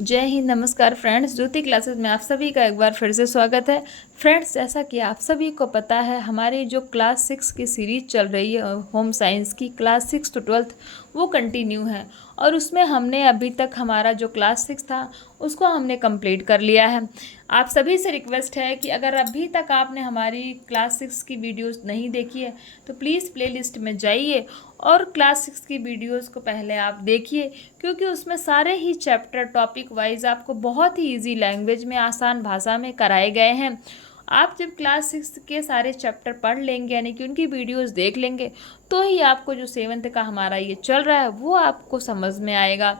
जय हिंद, नमस्कार फ्रेंड्स। ज्योति क्लासेस में आप सभी का एक बार फिर से स्वागत है। फ्रेंड्स, जैसा कि आप सभी को पता है, हमारी जो क्लास 6 की सीरीज चल रही है होम साइंस की, क्लास 6 to 12th, वो कंटिन्यू है। और उसमें हमने अभी तक हमारा जो क्लास 6 था उसको हमने कंप्लीट कर लिया है। आप सभी से रिक्वेस्ट है कि अगर अभी तक आपने हमारी क्लास 6 की वीडियोस नहीं देखी है तो प्लीज़ प्लेलिस्ट में जाइए और क्लास 6 की वीडियोस को पहले आप देखिए, क्योंकि उसमें सारे ही चैप्टर टॉपिक वाइज आपको बहुत ही इजी लैंग्वेज में, आसान भाषा में कराए गए हैं। आप जब क्लास 6 के सारे चैप्टर पढ़ लेंगे, यानी कि उनकी वीडियोस देख लेंगे, तो ही आपको जो 7th का हमारा ये चल रहा है वो आपको समझ में आएगा।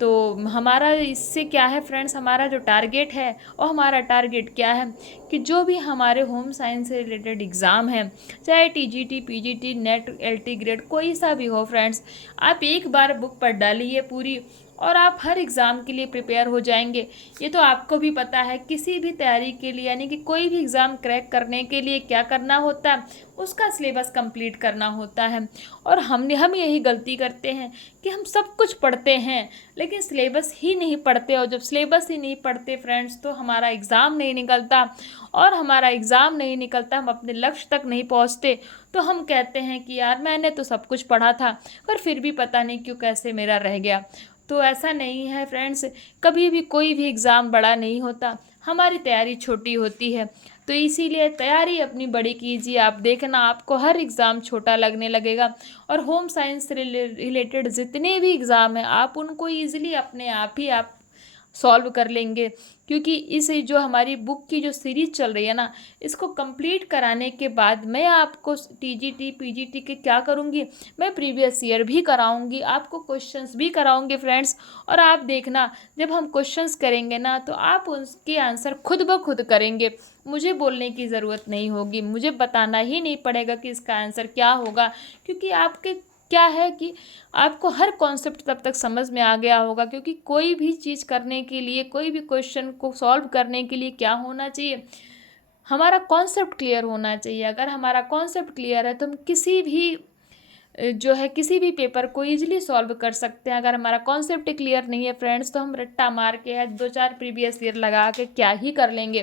तो हमारा इससे क्या है फ्रेंड्स, हमारा जो टारगेट है, और हमारा टारगेट क्या है कि जो भी हमारे होम साइंस से रिलेटेड एग्ज़ाम है, चाहे TGT, PGT, net, LT grade, कोई सा भी हो फ्रेंड्स, आप एक बार बुक पढ़ डालिए पूरी और आप हर एग्ज़ाम के लिए प्रिपेयर हो जाएंगे। ये तो आपको भी पता है, किसी भी तैयारी के लिए, यानी कि कोई भी एग्ज़ाम क्रैक करने के लिए क्या करना होता है, उसका सिलेबस कंप्लीट करना होता है। और हम यही गलती करते हैं कि हम सब कुछ पढ़ते हैं लेकिन सिलेबस ही नहीं पढ़ते, और जब सिलेबस ही नहीं पढ़ते फ्रेंड्स तो हमारा एग्ज़ाम नहीं निकलता, और हमारा एग्ज़ाम नहीं निकलता, हम अपने लक्ष्य तक नहीं पहुंचते। तो हम कहते हैं कि यार मैंने तो सब कुछ पढ़ा था पर फिर भी पता नहीं क्यों कैसे मेरा रह गया। तो ऐसा नहीं है फ्रेंड्स, कभी भी कोई भी एग्ज़ाम बड़ा नहीं होता, हमारी तैयारी छोटी होती है। तो इसीलिए तैयारी अपनी बड़ी कीजिए। आप देखना, आपको हर एग्ज़ाम छोटा लगने लगेगा, और होम साइंस से रिलेटेड जितने भी एग्ज़ाम हैं आप उनको ईजिली अपने आप ही आप सॉल्व कर लेंगे, क्योंकि इस जो हमारी बुक की जो सीरीज चल रही है ना, इसको कंप्लीट कराने के बाद मैं आपको टीजीटी, पीजीटी के क्या करूँगी, मैं प्रीवियस ईयर भी कराऊँगी, आपको क्वेश्चंस भी कराऊँगी फ्रेंड्स। और आप देखना, जब हम क्वेश्चंस करेंगे ना तो आप उसके आंसर खुद ब खुद करेंगे, मुझे बोलने की ज़रूरत नहीं होगी, मुझे बताना ही नहीं पड़ेगा कि इसका आंसर क्या होगा, क्योंकि आपके क्या है कि आपको हर कॉन्सेप्ट तब तक समझ में आ गया होगा। क्योंकि कोई भी चीज़ करने के लिए, कोई भी क्वेश्चन को सॉल्व करने के लिए क्या होना चाहिए, हमारा कॉन्सेप्ट क्लियर होना चाहिए। अगर हमारा कॉन्सेप्ट क्लियर है तो हम किसी भी जो है किसी भी पेपर को इजीली सॉल्व कर सकते हैं। अगर हमारा कॉन्सेप्ट क्लियर नहीं है फ्रेंड्स तो हम रट्टा मार के या 2-4 प्रीवियस ईयर लगा के क्या ही कर लेंगे।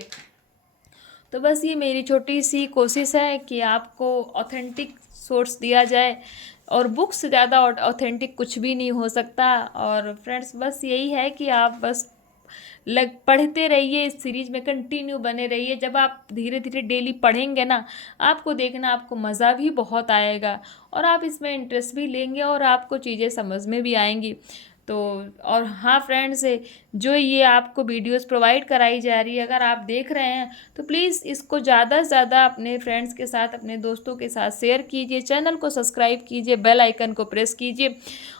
तो बस ये मेरी छोटी सी कोशिश है कि आपको ऑथेंटिक सोर्स दिया जाए, और बुक से ज़्यादा ऑथेंटिक कुछ भी नहीं हो सकता। और फ्रेंड्स, बस यही है कि आप बस पढ़ते रहिए, इस सीरीज में कंटिन्यू बने रहिए। जब आप धीरे धीरे डेली पढ़ेंगे ना, आपको देखना, आपको मज़ा भी बहुत आएगा, और आप इसमें इंटरेस्ट भी लेंगे, और आपको चीज़ें समझ में भी आएंगी। तो और हाँ फ्रेंड्स, जो ये आपको वीडियोस प्रोवाइड कराई जा रही है, अगर आप देख रहे हैं तो प्लीज़ इसको ज़्यादा से ज़्यादा अपने फ्रेंड्स के साथ, अपने दोस्तों के साथ शेयर कीजिए, चैनल को सब्सक्राइब कीजिए, बेल आइकन को प्रेस कीजिए,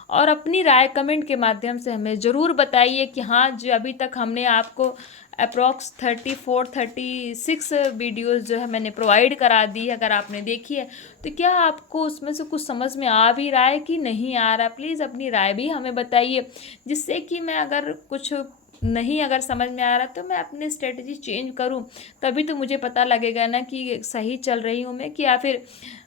और अपनी राय कमेंट के माध्यम से हमें ज़रूर बताइए कि हाँ, जो अभी तक हमने आपको अप्रॉक्स 34-36 वीडियोस जो है मैंने प्रोवाइड करा दी है, अगर आपने देखी है तो क्या आपको उसमें से कुछ समझ में आ भी रहा है कि नहीं आ रहा। प्लीज़ अपनी राय भी हमें बताइए, जिससे कि मैं अगर कुछ नहीं अगर समझ में आ रहा तो मैं अपनी स्ट्रेटजी चेंज करूं। तभी तो मुझे पता लगेगा ना कि सही चल रही हूं मैं, कि या फिर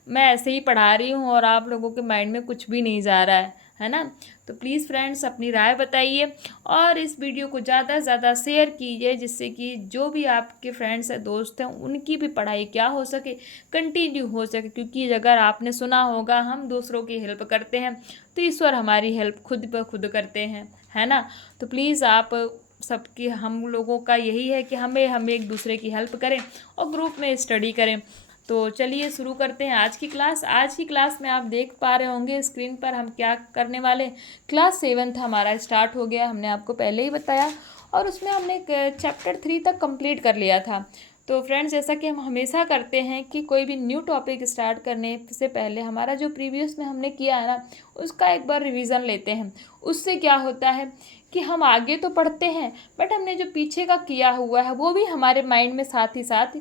मैं ऐसे ही पढ़ा रही हूं और आप लोगों के माइंड में कुछ भी नहीं जा रहा है ना। तो प्लीज़ फ्रेंड्स, अपनी राय बताइए, और इस वीडियो को ज़्यादा से ज़्यादा शेयर कीजिए, जिससे कि जो भी आपके फ्रेंड्स हैं, दोस्त हैं, उनकी भी पढ़ाई क्या हो सके, कंटिन्यू हो सके। क्योंकि अगर आपने सुना होगा, हम दूसरों की हेल्प करते हैं तो ईश्वर हमारी हेल्प खुद ब खुद करते हैं, है ना। तो प्लीज़ आप सबकी, हम लोगों का यही है कि हम एक दूसरे की हेल्प करें और ग्रुप में स्टडी करें। तो चलिए शुरू करते हैं आज की क्लास। आज की क्लास में आप देख पा रहे होंगे स्क्रीन पर हम क्या करने वाले। क्लास 7th हमारा स्टार्ट हो गया, हमने आपको पहले ही बताया, और उसमें हमने चैप्टर 3 तक कंप्लीट कर लिया था। तो फ्रेंड्स, जैसा कि हम हमेशा करते हैं कि कोई भी न्यू टॉपिक स्टार्ट करने से पहले हमारा जो प्रीवियस में हमने किया है ना, उसका एक बार रिवीजन लेते हैं। उससे क्या होता है कि हम आगे तो पढ़ते हैं, बट हमने जो पीछे का किया हुआ है वो भी हमारे माइंड में साथ ही साथ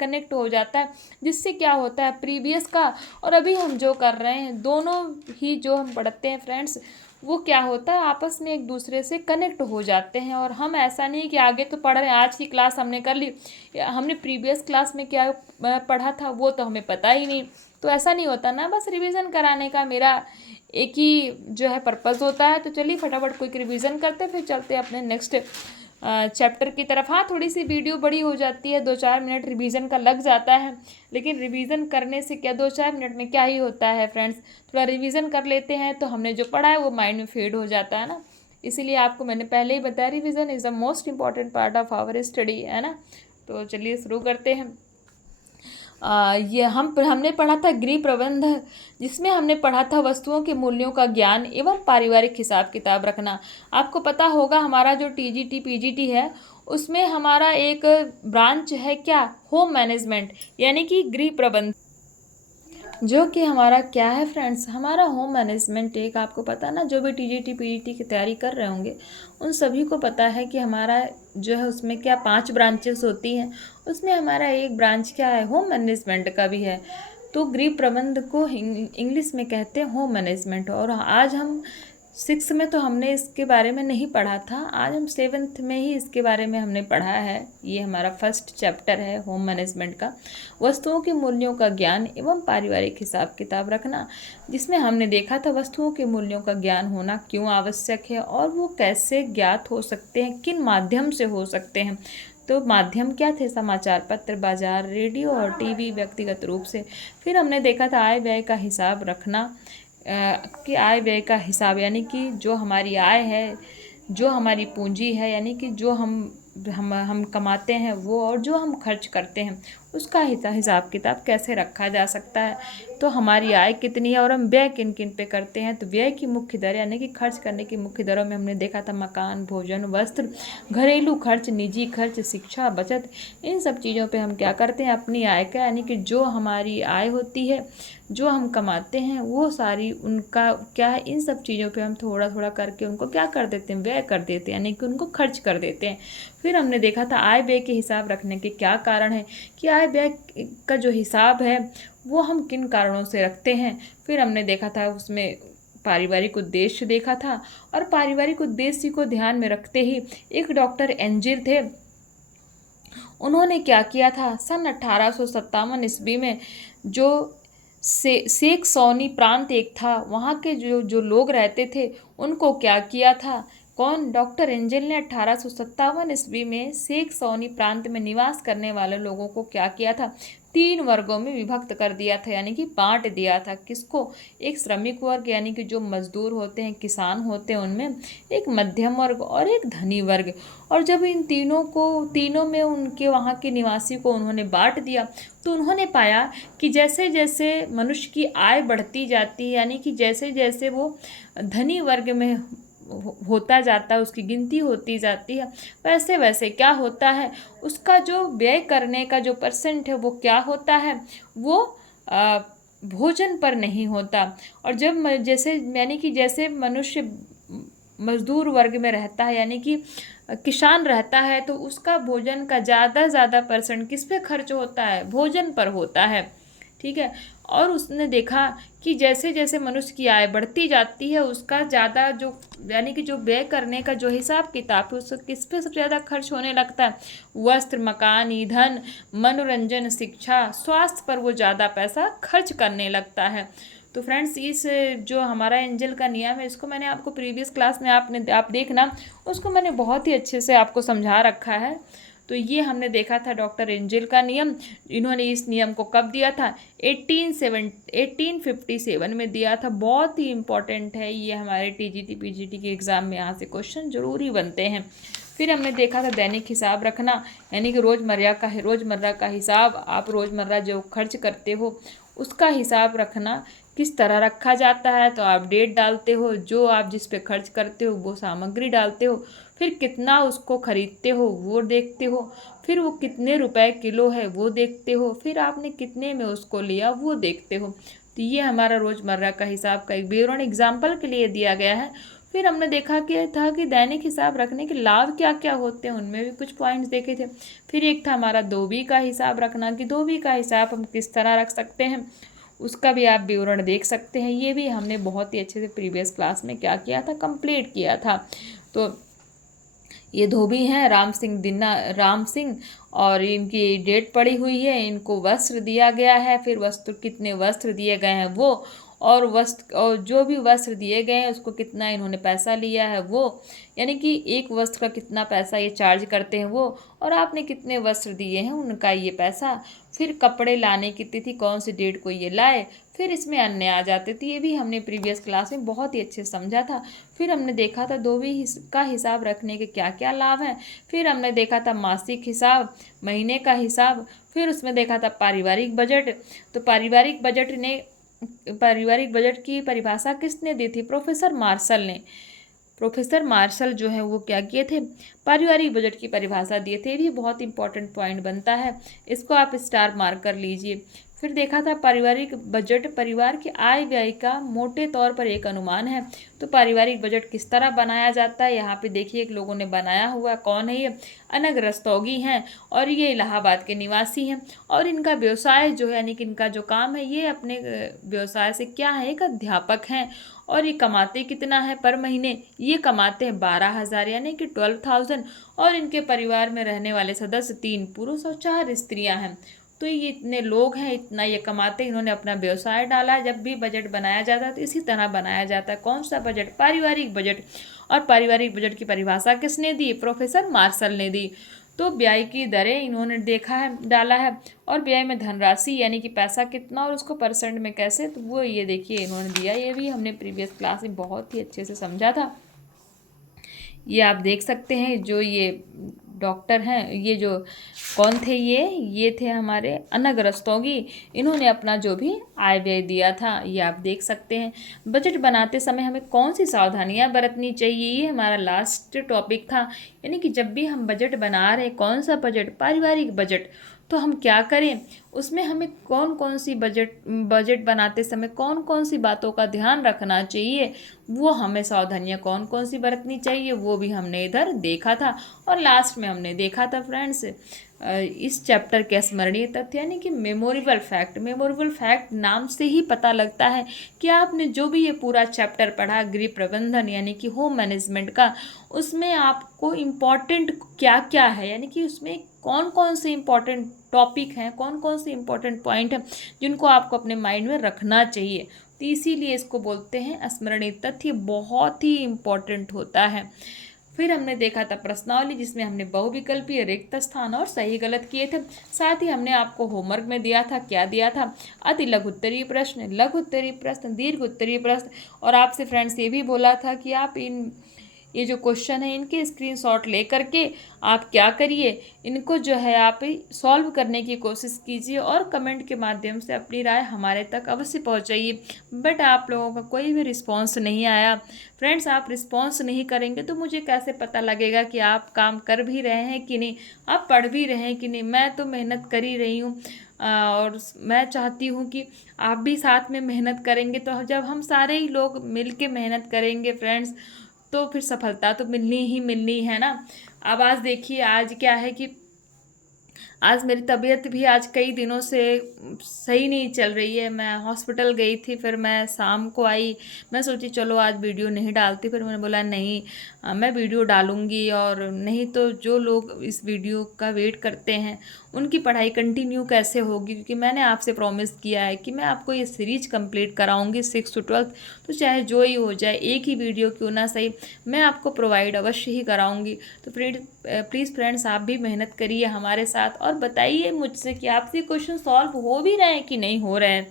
कनेक्ट हो जाता है, जिससे क्या होता है प्रीवियस का और अभी हम जो कर रहे हैं, दोनों ही जो हम पढ़ते हैं फ्रेंड्स, वो क्या होता है आपस में एक दूसरे से कनेक्ट हो जाते हैं। और हम ऐसा नहीं कि आगे तो पढ़ रहे हैं, आज की क्लास हमने कर ली, हमने प्रीवियस क्लास में क्या पढ़ा था वो तो हमें पता ही नहीं। तो ऐसा नहीं होता ना, बस रिवीजन कराने का मेरा एक ही जो है पर्पज़ होता है। तो चलिए फटाफट क्विक रिवीजन करते हैं, फिर चलते हैं अपने नेक्स्ट चैप्टर की तरफ। हाँ, थोड़ी सी वीडियो बड़ी हो जाती है, 2-4 मिनट रिवीजन का लग जाता है, लेकिन रिवीजन करने से क्या 2-4 मिनट में क्या ही होता है फ्रेंड्स, थोड़ा रिवीजन कर लेते हैं तो हमने जो पढ़ा है वो माइंड में फेड हो जाता है ना। इसीलिए आपको मैंने पहले ही बताया, revision is the most important part of our study, है ना। तो चलिए शुरू करते हैं। ये हमने पढ़ा था गृह प्रबंध, जिसमें हमने पढ़ा था वस्तुओं के मूल्यों का ज्ञान एवं पारिवारिक हिसाब किताब रखना। आपको पता होगा हमारा जो टीजीटी पीजीटी है उसमें हमारा एक ब्रांच है क्या, होम मैनेजमेंट, यानी कि गृह प्रबंध, जो कि हमारा क्या है फ्रेंड्स, हमारा होम मैनेजमेंट। एक आपको पता ना, जो भी टीजीटी पीजीटी की तैयारी कर रहे होंगे उन सभी को पता है कि हमारा जो है उसमें क्या 5 ब्रांचेस होती हैं, उसमें हमारा एक ब्रांच क्या है, होम मैनेजमेंट का भी है। तो गृह प्रबंध को इंग्लिश में कहते हैं होम मैनेजमेंट। और आज हम 6 में तो हमने इसके बारे में नहीं पढ़ा था, आज हम 7th में ही इसके बारे में हमने पढ़ा है। ये हमारा फर्स्ट चैप्टर है होम मैनेजमेंट का, वस्तुओं के मूल्यों का ज्ञान एवं पारिवारिक हिसाब किताब रखना, जिसमें हमने देखा था वस्तुओं के मूल्यों का ज्ञान होना क्यों आवश्यक है और वो कैसे ज्ञात हो सकते हैं, किन माध्यम से हो सकते हैं। तो माध्यम क्या थे, समाचार पत्र, बाजार, रेडियो और टीवी, व्यक्तिगत रूप से। फिर हमने देखा था आय व्यय का हिसाब रखना, कि आय व्यय का हिसाब यानी कि जो हमारी आय है, जो हमारी पूंजी है, यानी कि जो हम कमाते हैं वो, और जो हम खर्च करते हैं उसका हिसाब किताब कैसे रखा जा सकता है। तो हमारी आय कितनी है और हम व्यय किन किन पे करते हैं। तो व्यय की मुख्य दर यानी कि खर्च करने की मुख्य दरों में हमने देखा था मकान, भोजन, वस्त्र, घरेलू खर्च, निजी खर्च, शिक्षा, बचत, इन सब चीज़ों पे हम क्या करते हैं, अपनी आय का यानी कि जो हमारी आय होती है, जो हम कमाते हैं वो सारी उनका क्या है, इन सब चीज़ों पे हम थोड़ा थोड़ा करके उनको क्या कर देते हैं, व्यय कर देते हैं, यानी कि उनको खर्च कर देते हैं। फिर हमने देखा था आय व्यय के हिसाब रखने के क्या कारण है, कि आय व्यय का जो हिसाब है वो हम किन कारणों से रखते हैं। फिर हमने देखा था उसमें पारिवारिक उद्देश्य देखा था, और पारिवारिक उद्देश्य को ध्यान में रखते ही एक डॉक्टर एंजिल थे, उन्होंने क्या किया था, सन 1857 ईस्वी में जो सेक्सोनी प्रांत एक था, वहाँ के जो जो लोग रहते थे उनको क्या किया था, कौन, डॉक्टर एंजल ने 1857 ईस्वी में सेक्सोनी प्रांत में निवास करने वाले लोगों को क्या किया था, 3 वर्गों में विभक्त कर दिया था, यानी कि बांट दिया था। किसको, एक श्रमिक वर्ग यानी कि जो मजदूर होते हैं, किसान होते हैं, उनमें एक मध्यम वर्ग और एक धनी वर्ग। और जब इन तीनों में उनके वहाँ के निवासी को उन्होंने बांट दिया, तो उन्होंने पाया कि जैसे जैसे मनुष्य की आय बढ़ती जाती है, यानी कि जैसे जैसे वो धनी वर्ग में होता जाता है, उसकी गिनती होती जाती है, वैसे वैसे क्या होता है, उसका जो व्यय करने का जो परसेंट है वो क्या होता है, वो भोजन पर नहीं होता। और जब जैसे यानी कि जैसे मनुष्य मजदूर वर्ग में रहता है, यानी कि किसान रहता है, तो उसका भोजन का ज़्यादा परसेंट किस पे खर्च होता है, भोजन पर होता है, ठीक है। और उसने देखा कि जैसे जैसे मनुष्य की आय बढ़ती जाती है, उसका ज़्यादा जो यानी कि जो व्यय करने का जो हिसाब किताब है उसको किस पे सबसे ज़्यादा खर्च होने लगता है, वस्त्र, मकान, ईंधन, मनोरंजन, शिक्षा, स्वास्थ्य पर वो ज़्यादा पैसा खर्च करने लगता है। तो फ्रेंड्स, इस जो हमारा एंजल का नियम है, इसको मैंने आपको प्रीवियस क्लास में आप देखना, उसको मैंने बहुत ही अच्छे से आपको समझा रखा है। तो ये हमने देखा था डॉक्टर एंजल का नियम। इन्होंने इस नियम को कब दिया था, 1857 में दिया था। बहुत ही इम्पोर्टेंट है ये, हमारे टीजीटी पीजीटी के एग्ज़ाम में यहाँ से क्वेश्चन जरूर ही बनते हैं। फिर हमने देखा था दैनिक हिसाब रखना, यानी कि रोज़मर्रा का हिसाब, आप रोज़मर्रा जो खर्च करते हो उसका हिसाब रखना किस तरह रखा जाता है। तो आप डेट डालते हो, जो आप जिस पे खर्च करते हो वो सामग्री डालते हो, फिर कितना उसको खरीदते हो वो देखते हो, फिर वो कितने रुपए किलो है वो देखते हो, फिर आपने कितने में उसको लिया वो देखते हो। तो ये हमारा रोज़मर्रा का हिसाब का एक विवरण एग्जाम्पल के लिए दिया गया है। फिर हमने देखा कि दैनिक हिसाब रखने के लाभ क्या क्या होते हैं, उनमें भी कुछ पॉइंट्स देखे थे। फिर एक था हमारा धोबी का हिसाब रखना, कि धोबी का हिसाब हम किस तरह रख सकते हैं, उसका भी आप विवरण देख सकते हैं। ये भी हमने बहुत ही अच्छे से प्रीवियस क्लास में क्या किया था, कंप्लीट किया था। तो ये धोबी हैं राम सिंह, और इनकी डेट पड़ी हुई है, इनको वस्त्र दिया गया है, फिर कितने वस्त्र दिए गए हैं वो, और वस्त्र और जो भी वस्त्र दिए गए हैं उसको कितना इन्होंने पैसा लिया है वो, यानी कि एक वस्त्र का कितना पैसा ये चार्ज करते हैं वो, और आपने कितने वस्त्र दिए हैं उनका ये पैसा। फिर कपड़े लाने की तिथि, कौन सी डेट को ये लाए। फिर इसमें अन्य आ जाते थे, ये भी हमने प्रीवियस क्लास में बहुत ही अच्छे से समझा था। फिर हमने देखा था दोहवीं का हिसाब रखने के क्या क्या लाभ हैं। फिर हमने देखा था मासिक हिसाब, महीने का हिसाब। फिर उसमें देखा था पारिवारिक बजट। तो पारिवारिक बजट की परिभाषा किसने दी थी? प्रोफेसर मार्शल ने। प्रोफेसर मार्शल जो है वो क्या किए थे? पारिवारिक बजट की परिभाषा दिए थे। ये भी बहुत इंपॉर्टेंट पॉइंट बनता है, इसको आप स्टार मार्क कर लीजिए। फिर देखा था पारिवारिक बजट परिवार की आय व्यय का मोटे तौर पर एक अनुमान है। तो पारिवारिक बजट किस तरह बनाया जाता है, यहाँ पे देखिए एक लोगों ने बनाया हुआ, कौन है ये? अनग रस्तोगी हैं, और ये इलाहाबाद के निवासी हैं। और इनका व्यवसाय जो है, यानी कि इनका जो काम है, ये अपने व्यवसाय से क्या है? एक अध्यापक हैं। और ये कमाते कितना है पर महीने? ये कमाते हैं 12,000, यानी कि 12,000। और इनके परिवार में रहने वाले सदस्य 3 पुरुष और 4 स्त्रियां हैं। तो ये इतने लोग हैं, इतना ये कमाते। इन्होंने अपना व्यवसाय डाला। जब भी बजट बनाया जाता है तो इसी तरह बनाया जाता है। कौन सा बजट? पारिवारिक बजट। और पारिवारिक बजट की परिभाषा किसने दी? प्रोफेसर मार्शल ने दी। तो ब्याज की दरें इन्होंने देखा है, डाला है। और ब्याज में धनराशि, यानी कि पैसा कितना और उसको परसेंट में कैसे, तो वो ये देखिए इन्होंने दिया। ये भी हमने प्रीवियस क्लास में बहुत ही अच्छे से समझा था। ये आप देख सकते हैं, जो ये डॉक्टर हैं, ये जो कौन थे, ये थे हमारे अनग रस्तोगी। इन्होंने अपना जो भी आय व्यय दिया था, ये आप देख सकते हैं। बजट बनाते समय हमें कौन सी सावधानियां बरतनी चाहिए, ये हमारा लास्ट टॉपिक था। यानी कि जब भी हम बजट बना रहे हैं, कौन सा बजट? पारिवारिक बजट, तो हम क्या करें? उसमें हमें कौन कौन सी बजट बनाते समय कौन कौन सी बातों का ध्यान रखना चाहिए, वो हमें सावधानियां कौन कौन सी बरतनी चाहिए, वो भी हमने इधर देखा था। और लास्ट में हमने देखा था फ्रेंड्स, इस चैप्टर के स्मरणीय तथ्य, यानी कि मेमोरेबल फैक्ट। मेमोरेबल फैक्ट नाम से ही पता लगता है कि आपने जो भी ये पूरा चैप्टर पढ़ा गृह प्रबंधन यानी कि होम मैनेजमेंट का, उसमें आपको इम्पॉर्टेंट क्या क्या है, यानी कि उसमें कौन कौन से इम्पॉर्टेंट टॉपिक हैं, कौन कौन से इम्पॉर्टेंट पॉइंट हैं जिनको आपको अपने माइंड में रखना चाहिए। तो इसीलिए इसको बोलते हैं स्मरणीय तथ्य, बहुत ही इम्पॉर्टेंट होता है। फिर हमने देखा था प्रश्नावली, जिसमें हमने बहुविकल्पीय, रिक्त स्थान और सही गलत किए थे। साथ ही हमने आपको होमवर्क में दिया था, क्या दिया था? अति लघु उत्तरीय प्रश्न, लघु उत्तरीय प्रश्न, दीर्घ उत्तरीय प्रश्न। और आपसे फ्रेंड्स ये भी बोला था कि आप ये जो क्वेश्चन है इनके स्क्रीनशॉट ले करके आप क्या करिए, इनको जो है आप सॉल्व करने की कोशिश कीजिए और कमेंट के माध्यम से अपनी राय हमारे तक अवश्य पहुंचाइए। बट आप लोगों का कोई भी रिस्पांस नहीं आया। फ्रेंड्स, आप रिस्पांस नहीं करेंगे तो मुझे कैसे पता लगेगा कि आप काम कर भी रहे हैं कि नहीं, आप पढ़ भी रहे हैं कि नहीं। मैं तो मेहनत कर ही रही हूँ, और मैं चाहती हूँ कि आप भी साथ में मेहनत करेंगे। तो जब हम सारे ही लोग मिल के मेहनत करेंगे फ्रेंड्स, तो फिर सफलता तो मिलनी ही मिलनी है ना। अब आज देखिए, आज क्या है कि आज मेरी तबीयत भी आज कई दिनों से सही नहीं चल रही है। मैं हॉस्पिटल गई थी, फिर मैं शाम को आई। मैं सोची चलो आज वीडियो नहीं डालती, फिर मैंने बोला नहीं, मैं वीडियो डालूंगी। और नहीं तो जो लोग इस वीडियो का वेट करते हैं उनकी पढ़ाई कंटिन्यू कैसे होगी, क्योंकि मैंने आपसे प्रॉमिस किया है कि मैं आपको ये सीरीज कंप्लीट कराऊंगी 6 to 12। तो चाहे जो ही हो जाए, एक ही वीडियो क्यों ना सही, मैं आपको प्रोवाइड अवश्य ही कराऊंगी। तो प्लीज़ फ्रेंड्स, आप भी मेहनत करिए हमारे साथ और बताइए मुझसे कि आपसे क्वेश्चन सॉल्व हो भी रहे हैं कि नहीं हो रहे हैं,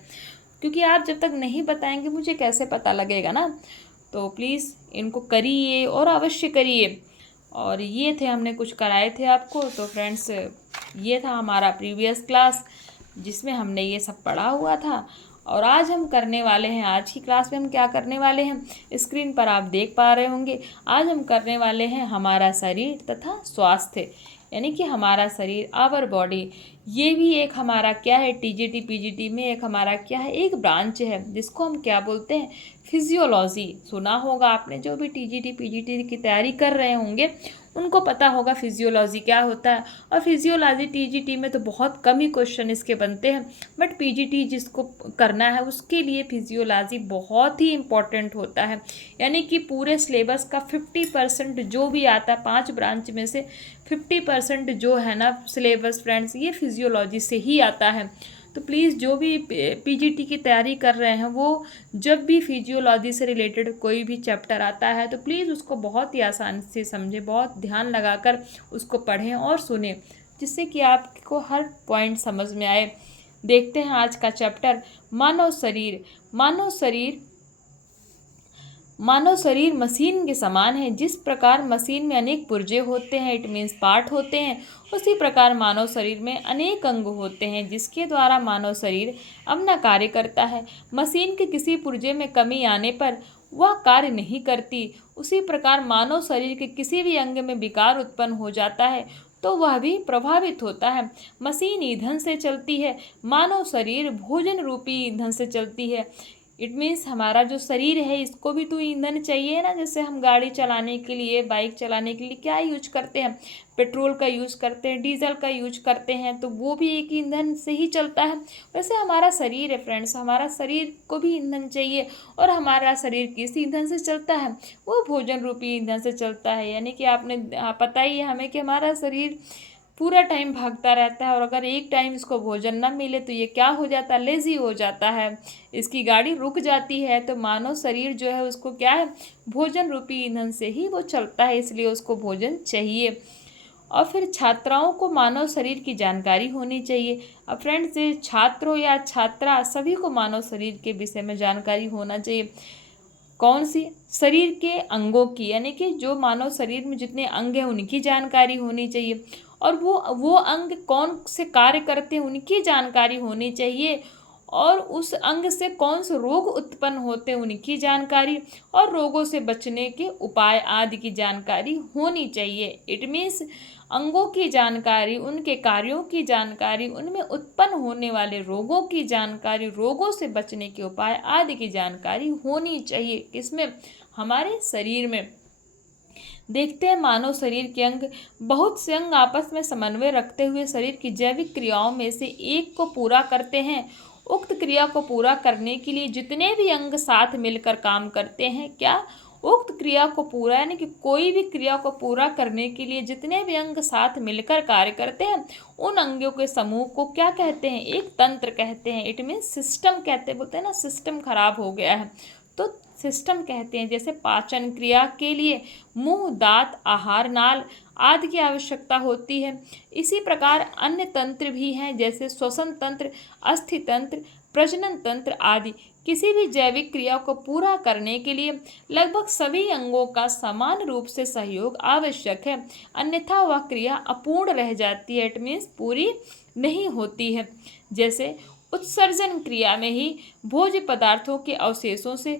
क्योंकि आप जब तक नहीं बताएंगे मुझे कैसे पता लगेगा ना। तो प्लीज़ इनको करिए और अवश्य करिए। और ये थे, हमने कुछ कराए थे आपको। तो फ्रेंड्स, ये था हमारा प्रीवियस क्लास जिसमें हमने ये सब पढ़ा हुआ था। और आज हम करने वाले हैं, आज की क्लास में हम क्या करने वाले हैं, स्क्रीन पर आप देख पा रहे होंगे। आज हम करने वाले हैं हमारा शरीर तथा स्वास्थ्य, यानी कि हमारा शरीर, आवर बॉडी। ये भी एक हमारा क्या है, टीजीटी पीजीटी में एक हमारा क्या है, एक ब्रांच है जिसको हम क्या बोलते हैं, फिजियोलॉजी। सुना होगा आपने, जो भी टीजीटी पीजीटी की तैयारी कर रहे होंगे उनको पता होगा फिजियोलॉजी क्या होता है। और फिजियोलॉजी टीजीटी में तो बहुत कम ही क्वेश्चन इसके बनते हैं, बट पीजीटी जिसको करना है उसके लिए फिजियोलॉजी बहुत ही इम्पॉर्टेंट होता है। यानी कि पूरे सिलेबस का 50% जो भी आता है, 5 ब्रांच में से 50% जो है ना सिलेबस फ्रेंड्स, ये फिजियोलॉजी से ही आता है। तो प्लीज़ जो भी पीजीटी की तैयारी कर रहे हैं वो जब भी फिजियोलॉजी से रिलेटेड कोई भी चैप्टर आता है तो प्लीज़ उसको बहुत ही आसानी से समझें, बहुत ध्यान लगाकर उसको पढ़ें और सुनें, जिससे कि आपको हर पॉइंट समझ में आए। देखते हैं आज का चैप्टर मानव शरीर। मानव शरीर मशीन के समान है। जिस प्रकार मशीन में अनेक पुर्जे होते हैं, इट मीन्स पार्ट होते हैं, उसी प्रकार मानव शरीर में अनेक अंग होते हैं जिसके द्वारा मानव शरीर अपना कार्य करता है। मशीन के किसी पुर्जे में कमी आने पर वह कार्य नहीं करती। उसी प्रकार मानव शरीर के किसी भी अंग में विकार उत्पन्न हो जाता है तो वह भी प्रभावित होता है। मशीन ईंधन से चलती है, मानव शरीर भोजन रूपी ईंधन से चलती है। इट मीन्स हमारा जो शरीर है इसको भी तो ईंधन चाहिए ना। जैसे हम गाड़ी चलाने के लिए, बाइक चलाने के लिए क्या यूज करते हैं, पेट्रोल का यूज करते हैं, डीजल का यूज करते हैं, तो वो भी एक ईंधन से ही चलता है। वैसे हमारा शरीर है फ्रेंड्स, हमारा शरीर को भी ईंधन चाहिए। और हमारा शरीर किस ईंधन से चलता है, वो भोजन रूपी ईंधन से चलता है। यानी कि पता ही है हमें कि हमारा शरीर पूरा टाइम भागता रहता है और अगर एक टाइम इसको भोजन न मिले तो ये क्या हो जाता है, लेजी हो जाता है, इसकी गाड़ी रुक जाती है। तो मानव शरीर जो है उसको क्या है, भोजन रूपी ईंधन से ही वो चलता है, इसलिए उसको भोजन चाहिए। और फिर छात्राओं को मानव शरीर की जानकारी होनी चाहिए। अब फ्रेंड्स, ये छात्र हो या छात्रा, सभी को मानव शरीर के विषय में जानकारी होना चाहिए। कौन सी, शरीर के अंगों की, यानी कि जो मानव शरीर में जितने अंग हैं उनकी जानकारी होनी चाहिए। और वो अंग कौन से कार्य करते हैं उनकी जानकारी होनी चाहिए। और उस अंग से कौन से रोग उत्पन्न होते हैं उनकी जानकारी, और रोगों से बचने के उपाय आदि की जानकारी होनी चाहिए। इट मीन्स अंगों की जानकारी, उनके कार्यों की जानकारी, उनमें उत्पन्न होने वाले रोगों की जानकारी, रोगों से बचने के उपाय आदि की जानकारी होनी चाहिए। किसमें, हमारे शरीर में। देखते हैं मानव शरीर के अंग। बहुत से अंग आपस में समन्वय रखते हुए शरीर की जैविक क्रियाओं में से एक को पूरा करते हैं। उक्त क्रिया को पूरा करने के लिए जितने भी अंग साथ मिलकर काम करते हैं, क्या, उक्त क्रिया को पूरा, यानी कि कोई भी क्रिया को पूरा करने के लिए जितने भी अंग साथ मिलकर कार्य करते हैं उन अंगों के समूह को क्या कहते हैं, एक तंत्र कहते हैं। इट मीन्स सिस्टम कहते हैं, बोलते हैं ना सिस्टम खराब हो गया है तो सिस्टम कहते हैं। जैसे पाचन क्रिया के लिए मुंह, दांत, आहार नाल आदि की आवश्यकता होती है। इसी प्रकार अन्य तंत्र भी हैं, जैसे श्वसन तंत्र, अस्थि तंत्र, प्रजनन तंत्र आदि। किसी भी जैविक क्रिया को पूरा करने के लिए लगभग सभी अंगों का समान रूप से सहयोग आवश्यक है, अन्यथा वह क्रिया अपूर्ण रह जाती है। इट मीन्स पूरी नहीं होती है। जैसे उत्सर्जन क्रिया में ही भोज्य पदार्थों के अवशेषों से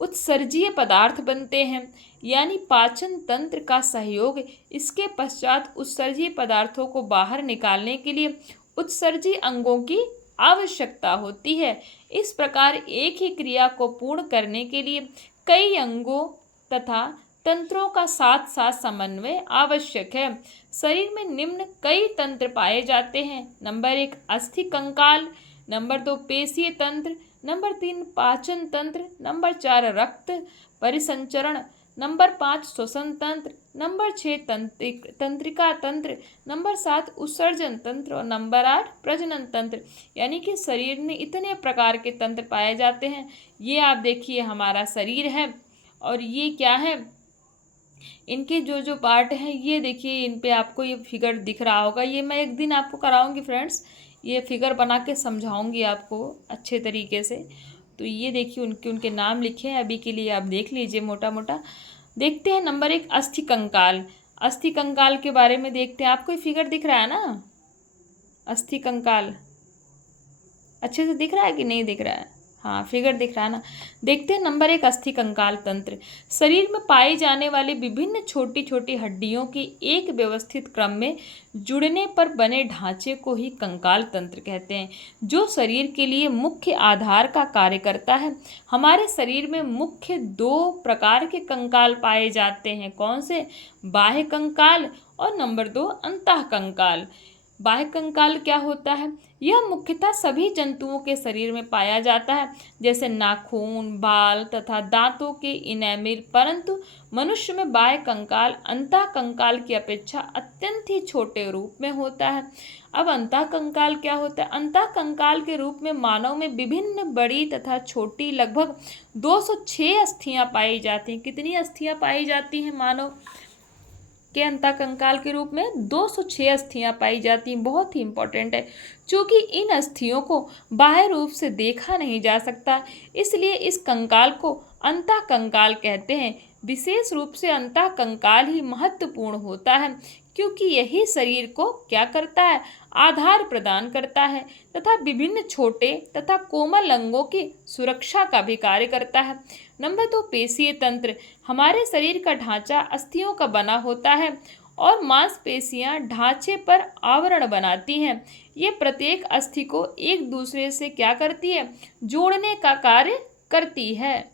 उत्सर्जीय पदार्थ बनते हैं, यानी पाचन तंत्र का सहयोग। इसके पश्चात उत्सर्जीय पदार्थों को बाहर निकालने के लिए उत्सर्जी अंगों की आवश्यकता होती है। इस प्रकार एक ही क्रिया को पूर्ण करने के लिए कई अंगों तथा तंत्रों का साथ साथ समन्वय आवश्यक है। शरीर में निम्न कई तंत्र पाए जाते हैं। नंबर 1 अस्थि कंकाल, नंबर 2 पेशीय तंत्र, नंबर 3 पाचन तंत्र, नंबर 4 रक्त परिसंचरण, नंबर 5 श्वसन तंत्र, नंबर 6 तंत्रिका तंत्र, नंबर 7 उत्सर्जन तंत्र और नंबर 8 प्रजनन तंत्र। यानी कि शरीर में इतने प्रकार के तंत्र पाए जाते हैं। ये आप देखिए हमारा शरीर है और ये क्या है, इनके जो जो पार्ट हैं ये देखिए, इन पे आपको ये फिगर दिख रहा होगा। ये मैं एक दिन आपको कराऊंगी फ्रेंड्स, ये फिगर बना के समझाऊंगी आपको अच्छे तरीके से। तो ये देखिए उनके नाम लिखे हैं, अभी के लिए आप देख लीजिए मोटा मोटा। देखते हैं नंबर 1 अस्थि कंकाल। अस्थि कंकाल के बारे में देखते हैं। आपको ये फिगर दिख रहा है ना, अस्थि कंकाल अच्छे से दिख रहा है कि नहीं दिख रहा है, हाँ फिगर दिख रहा है ना। देखते हैं नंबर 1 अस्थि कंकाल तंत्र। शरीर में पाई जाने वाली विभिन्न छोटी छोटी हड्डियों की एक व्यवस्थित क्रम में जुड़ने पर बने ढांचे को ही कंकाल तंत्र कहते हैं, जो शरीर के लिए मुख्य आधार का कार्य करता है। हमारे शरीर में मुख्य 2 प्रकार के कंकाल पाए जाते हैं। कौन से, बाह्य कंकाल और नंबर 2 अंतः कंकाल। बाह्य कंकाल क्या होता है? यह मुख्यतः सभी जंतुओं के शरीर में पाया जाता है, जैसे नाखून, बाल तथा दांतों के इनेमिल, परंतु मनुष्य में बाह्य कंकाल अंतः कंकाल की अपेक्षा अत्यंत ही छोटे रूप में होता है। अब अंतः कंकाल क्या होता है? अंतः कंकाल के रूप में मानव में विभिन्न बड़ी तथा छोटी लगभग 206 अस्थियां पाई जाती हैं। कितनी अस्थियां पाई जाती हैं मानव के अंतः कंकाल के रूप में? 206 अस्थियां पाई जाती हैं। बहुत ही इंपॉर्टेंट है, क्योंकि इन अस्थियों को बाह्य रूप से देखा नहीं जा सकता, इसलिए इस कंकाल को अंतः कंकाल कहते हैं। विशेष रूप से अंतः कंकाल ही महत्वपूर्ण होता है, क्योंकि यही शरीर को क्या करता है? आधार प्रदान करता है तथा विभिन्न छोटे तथा कोमल अंगों की सुरक्षा का भी कार्य करता है। नंबर 2, पेशीय तंत्र। हमारे शरीर का ढांचा अस्थियों का बना होता है और मांसपेशियां ढांचे पर आवरण बनाती हैं। ये प्रत्येक अस्थि को एक दूसरे से क्या करती है? जोड़ने का कार्य करती है।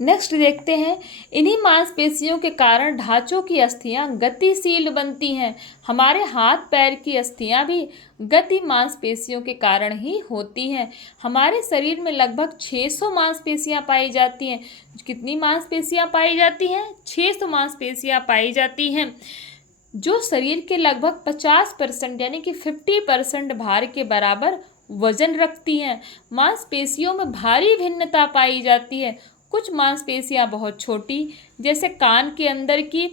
नेक्स्ट देखते हैं, इन्हीं मांसपेशियों के कारण ढांचों की अस्थियां गतिशील बनती हैं। हमारे हाथ पैर की अस्थियां भी गति मांसपेशियों के कारण ही होती हैं। हमारे शरीर में लगभग 600 मांसपेशियां पाई जाती हैं। कितनी मांसपेशियां पाई जाती हैं? 600 मांसपेशियां पाई जाती हैं, जो शरीर के लगभग 50% यानी कि 50% भार के बराबर वजन रखती हैं। मांसपेशियों में भारी भिन्नता पाई जाती है। कुछ मांसपेशियां बहुत छोटी, जैसे कान के अंदर की,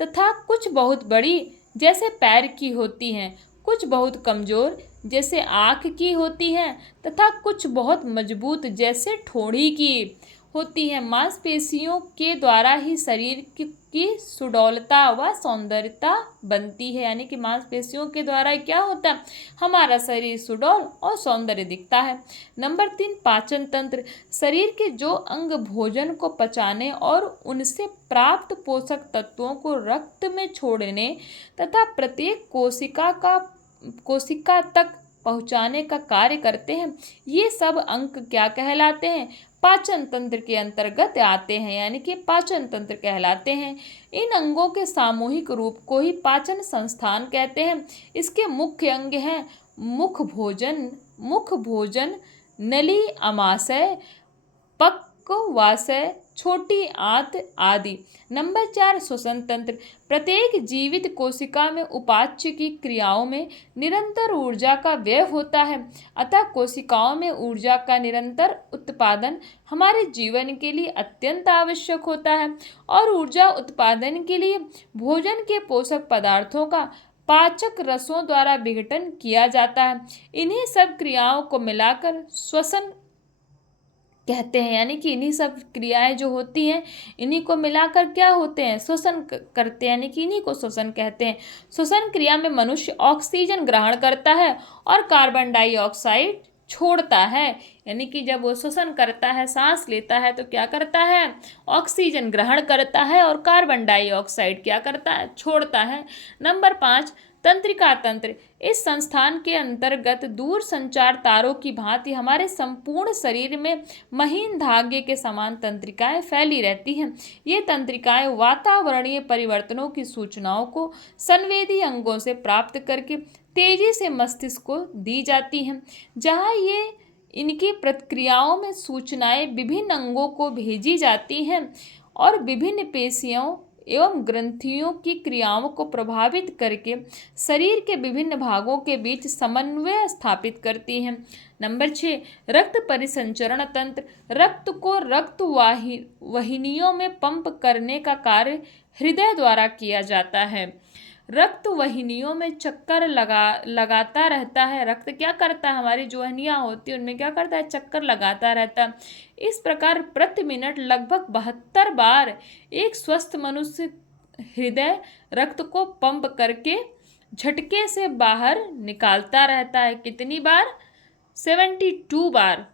तथा कुछ बहुत बड़ी, जैसे पैर की होती हैं। कुछ बहुत कमज़ोर, जैसे आँख की होती हैं, तथा कुछ बहुत मजबूत, जैसे ठोड़ी की होती हैं। मांसपेशियों के द्वारा ही शरीर की सुडौलता व सौंदर्यता बनती है, यानी कि मांसपेशियों के द्वारा क्या होता है? हमारा शरीर सुडौल और सौंदर्य दिखता है। नंबर 3, पाचन तंत्र। शरीर के जो अंग भोजन को पचाने और उनसे प्राप्त पोषक तत्वों को रक्त में छोड़ने तथा प्रत्येक कोशिका तक पहुँचाने का कार्य करते हैं, ये सब अंग क्या कहलाते हैं? पाचन तंत्र के अंतर्गत आते हैं, यानी कि पाचन तंत्र कहलाते हैं। इन अंगों के सामूहिक रूप को ही पाचन संस्थान कहते हैं। इसके मुख्य अंग हैं मुख भोजन, नली, आमाशय, पक्वाशय, छोटी आंत आदि। नंबर 4, श्वसन तंत्र। प्रत्येक जीवित कोशिका में उपाच्य की क्रियाओं में निरंतर ऊर्जा का व्यय होता है, अतः कोशिकाओं में ऊर्जा का निरंतर उत्पादन हमारे जीवन के लिए अत्यंत आवश्यक होता है। और ऊर्जा उत्पादन के लिए भोजन के पोषक पदार्थों का पाचक रसों द्वारा विघटन किया जाता है। इन्हीं सब क्रियाओं को मिलाकर श्वसन कहते हैं, यानी कि इन्हीं सब क्रियाएं जो होती हैं, इन्हीं को मिलाकर क्या होते हैं? श्वसन करते हैं, यानी कि इन्हीं को श्वसन कहते हैं। श्वसन क्रिया में मनुष्य ऑक्सीजन ग्रहण करता है और कार्बन डाइऑक्साइड छोड़ता है, यानी कि जब वो श्वसन करता है, सांस लेता है, तो क्या करता है? ऑक्सीजन ग्रहण करता है और कार्बन डाइऑक्साइड क्या करता है? छोड़ता है। नंबर 5, तंत्रिका तंत्र। इस संस्थान के अंतर्गत दूर संचार तारों की भांति हमारे संपूर्ण शरीर में महीन धागे के समान तंत्रिकाएं फैली रहती हैं। ये तंत्रिकाएं वातावरणीय परिवर्तनों की सूचनाओं को संवेदी अंगों से प्राप्त करके तेजी से मस्तिष्क को दी जाती हैं, जहां ये इनकी प्रतिक्रियाओं में सूचनाएं विभिन्न अंगों को भेजी जाती हैं और विभिन्न पेशियों एवं ग्रंथियों की क्रियाओं को प्रभावित करके शरीर के विभिन्न भागों के बीच समन्वय स्थापित करती हैं। नंबर 6, रक्त परिसंचरण तंत्र। रक्त को रक्त वाहिनियों में पंप करने का कार्य हृदय द्वारा किया जाता है। रक्त वाहिनियों में चक्कर लगाता रहता है। रक्त क्या करता है? हमारी जो वाहिनियाँ होती हैं उनमें क्या करता है? चक्कर लगाता रहता है। इस प्रकार प्रति मिनट लगभग 72 बार एक स्वस्थ मनुष्य हृदय रक्त को पंप करके झटके से बाहर निकालता रहता है। कितनी बार? 72 बार।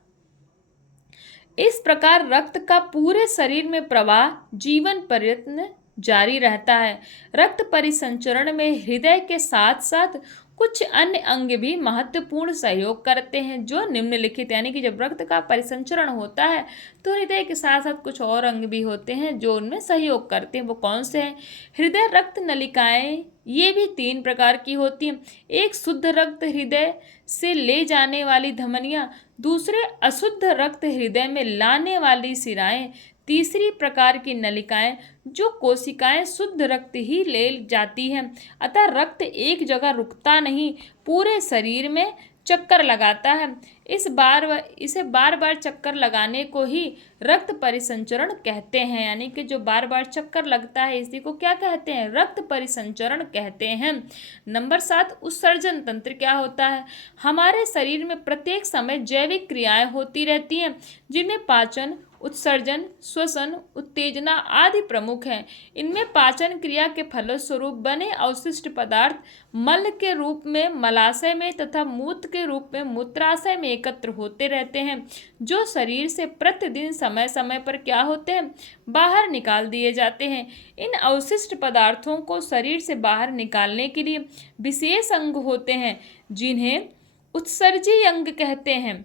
इस प्रकार रक्त का पूरे शरीर में प्रवाह जीवन पर्यंत जारी रहता है। रक्त परिसंचरण में हृदय के साथ साथ कुछ अन्य अंग भी महत्वपूर्ण सहयोग करते हैं जो निम्नलिखित, यानी कि जब रक्त का परिसंचरण होता है तो हृदय के साथ साथ कुछ और अंग भी होते हैं जो उनमें सहयोग करते हैं। वो कौन से हैं? हृदय रक्त नलिकाएं, ये भी 3 प्रकार की होती हैं। एक शुद्ध रक्त हृदय से ले जाने वाली धमनियां, दूसरे अशुद्ध रक्त हृदय में लाने वाली शिराएं, तीसरी प्रकार की नलिकाएं जो कोशिकाएं शुद्ध रक्त ही ले जाती हैं। अतः रक्त एक जगह रुकता नहीं, पूरे शरीर में चक्कर लगाता है। इसे बार बार चक्कर लगाने को ही रक्त परिसंचरण कहते हैं, यानी कि जो बार बार चक्कर लगता है इसी को क्या कहते हैं? रक्त परिसंचरण कहते हैं। नंबर 7, उत्सर्जन तंत्र क्या होता है? हमारे शरीर में प्रत्येक समय जैविक क्रियाएं होती रहती हैं जिनमें पाचन, उत्सर्जन, श्वसन, उत्तेजना आदि प्रमुख हैं। इनमें पाचन क्रिया के फलस्वरूप बने अवशिष्ट पदार्थ मल के रूप में मलाशय में तथा मूत्र के रूप में मूत्राशय में एकत्र होते रहते हैं, जो शरीर से प्रतिदिन समय समय पर क्या होते हैं? बाहर निकाल दिए जाते हैं। इन अवशिष्ट पदार्थों को शरीर से बाहर निकालने के लिए विशेष अंग होते हैं जिन्हें उत्सर्जी अंग कहते हैं।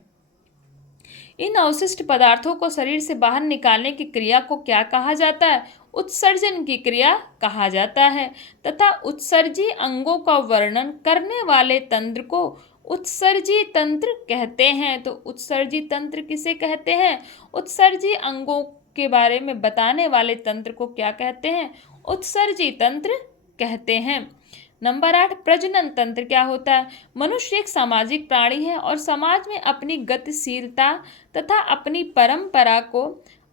इन अवशिष्ट पदार्थों को शरीर से बाहर निकालने की क्रिया को क्या कहा जाता है? उत्सर्जन की क्रिया कहा जाता है। तथा उत्सर्जी अंगों का वर्णन करने वाले तंत्र को उत्सर्जी तंत्र कहते हैं। तो उत्सर्जी तंत्र किसे कहते हैं? उत्सर्जी अंगों के बारे में बताने वाले तंत्र को क्या कहते हैं? उत्सर्जी तंत्र कहते हैं। नंबर 8, प्रजनन तंत्र क्या होता है? मनुष्य एक सामाजिक प्राणी है और समाज में अपनी गतिशीलता तथा अपनी परंपरा को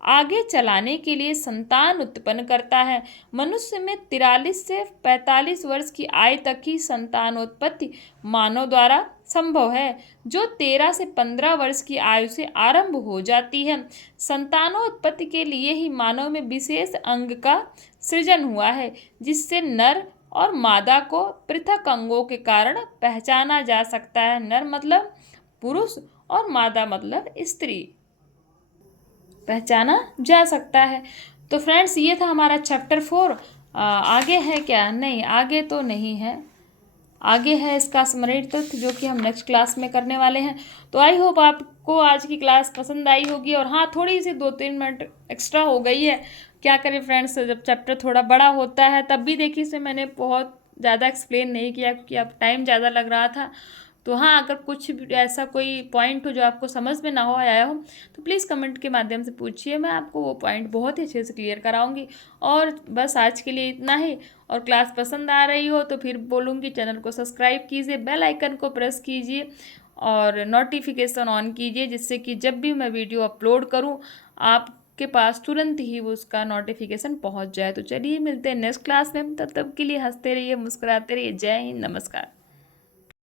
आगे चलाने के लिए संतान उत्पन्न करता है। मनुष्य में 43 से 45 वर्ष की आयु तक ही संतानोत्पत्ति मानव द्वारा संभव है, जो 13 से 15 वर्ष की आयु से आरंभ हो जाती है। संतानोत्पत्ति के लिए ही मानव में विशेष अंग का सृजन हुआ है, जिससे नर और मादा को पृथक अंगों के कारण पहचाना जा सकता है। नर मतलब पुरुष और मादा मतलब स्त्री, पहचाना जा सकता है। तो फ्रेंड्स, ये था हमारा चैप्टर 4। आगे है क्या? नहीं, आगे तो नहीं है। आगे है इसका समरी तथ्य, जो कि हम नेक्स्ट क्लास में करने वाले हैं। तो आई होप आपको आज की क्लास पसंद आई होगी। और हाँ, थोड़ी सी 2-3 मिनट एक्स्ट्रा हो गई है। क्या करें फ्रेंड्स, जब चैप्टर थोड़ा बड़ा होता है तब भी देखिए इसे मैंने बहुत ज़्यादा एक्सप्लेन नहीं किया क्योंकि अब टाइम ज़्यादा लग रहा था। तो हाँ, अगर कुछ भी ऐसा कोई पॉइंट हो जो आपको समझ में ना हो आया हो तो प्लीज़ कमेंट के माध्यम से पूछिए, मैं आपको वो पॉइंट बहुत ही अच्छे से क्लियर कराऊंगी। और बस आज के लिए इतना ही। और क्लास पसंद आ रही हो तो फिर बोलूँगी चैनल को सब्सक्राइब कीजिए, बेल आइकन को प्रेस कीजिए और नोटिफिकेशन ऑन कीजिए, जिससे कि जब भी मैं वीडियो अपलोड करूँ आपके पास तुरंत ही वो उसका नोटिफिकेशन पहुँच जाए। तो चलिए मिलते हैं नेक्स्ट क्लास में, तब तक के लिए हंसते रहिए, मुस्कुराते रहिए। जय हिंद, नमस्कार।